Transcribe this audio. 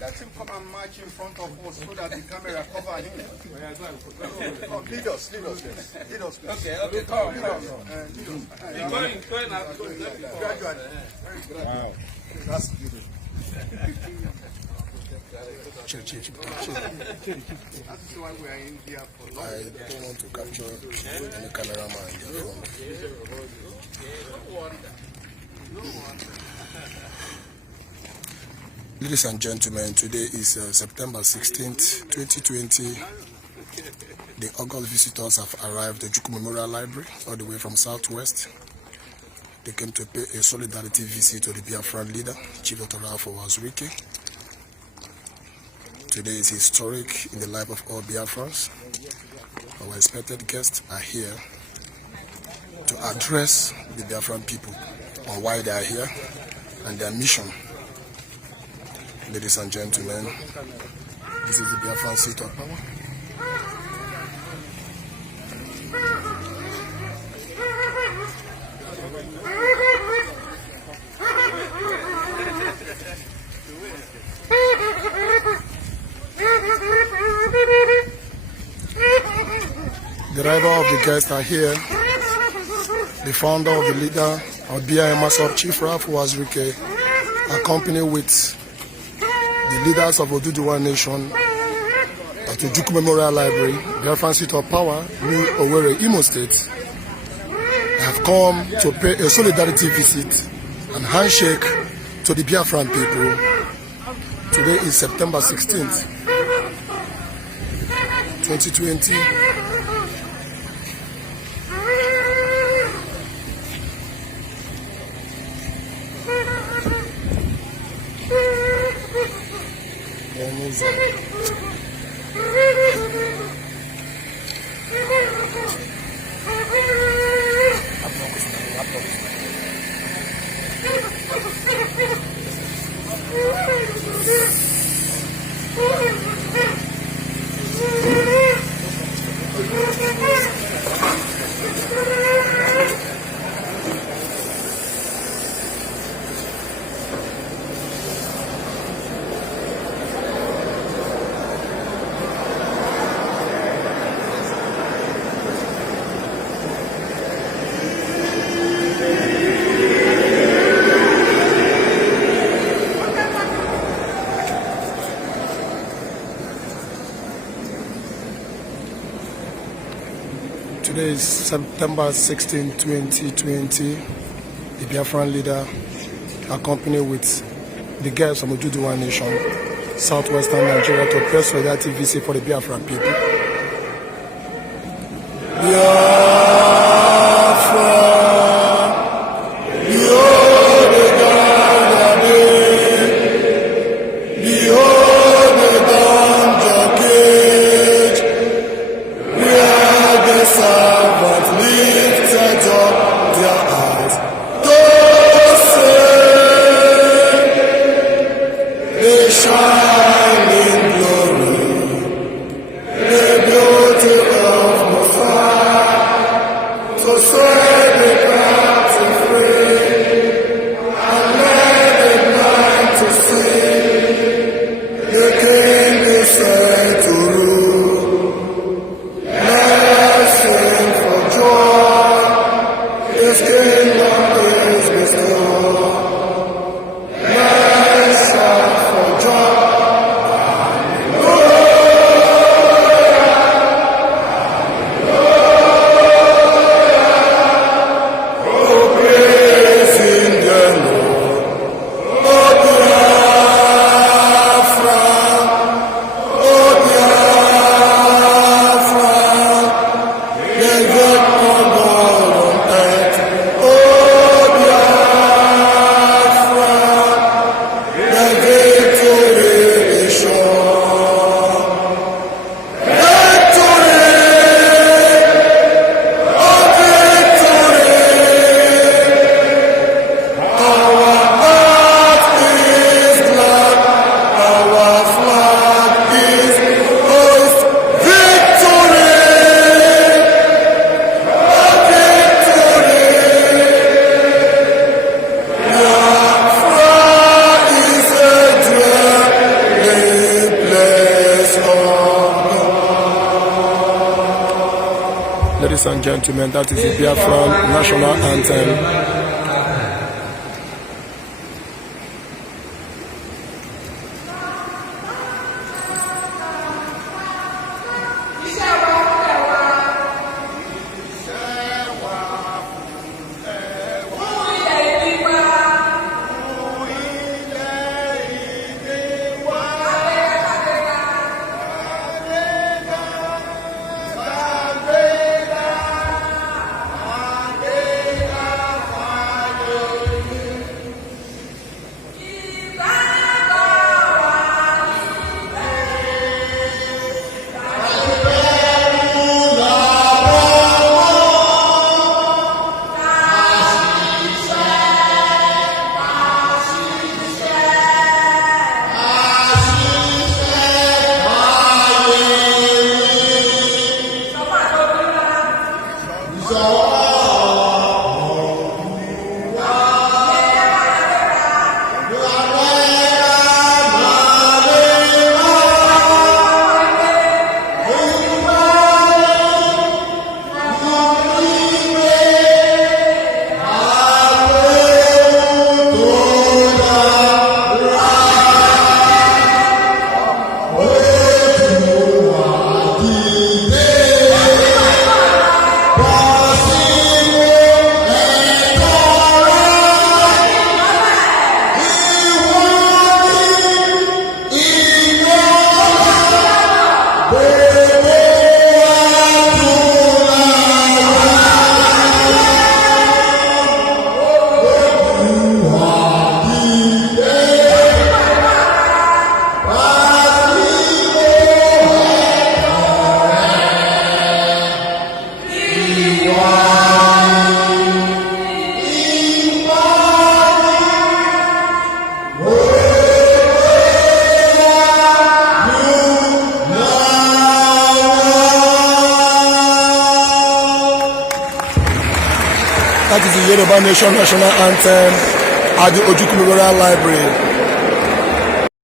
Let him come and march in front of us so that the camera cover him. Oh, lead us, please. Okay, come. Gradually. Wow. That's beautiful. That is why we are in here for long. I don't want to capture any cameraman in the front. No wonder. Ladies and gentlemen, today is September 16th, 2020. The August visitors have arrived at the Ojukwu Memorial Library all the way from Southwest. They came to pay a solidarity visit to the Biafran leader, Chief Dr. Ralph Owazurike. Today is historic in the life of all Biafrans. Our expected guests are here to address the Biafran people on why they are here and their mission. Ladies and gentlemen, this is the Biafran seat of power. The driver of the guests are here. The founder of the leader of BIMS, Chief Ralph Owazurike, accompanied with the leaders of Oduduwa Nation at the Ojukwu Memorial Library, Biafran seat of power, New Owerri, Imo State, have come to pay a solidarity visit and handshake to the Biafran people. Today is September 16th, 2020. Today is September 16, 2020. The Biafran leader, accompanied with the girls from Oduduwa Nation, southwestern Nigeria, to pay solidarity visit for the Biafran people. ladies and gentlemen. That is the Biafran national anthem. That is the Yoruba Nation national anthem at the Oduduwa Library.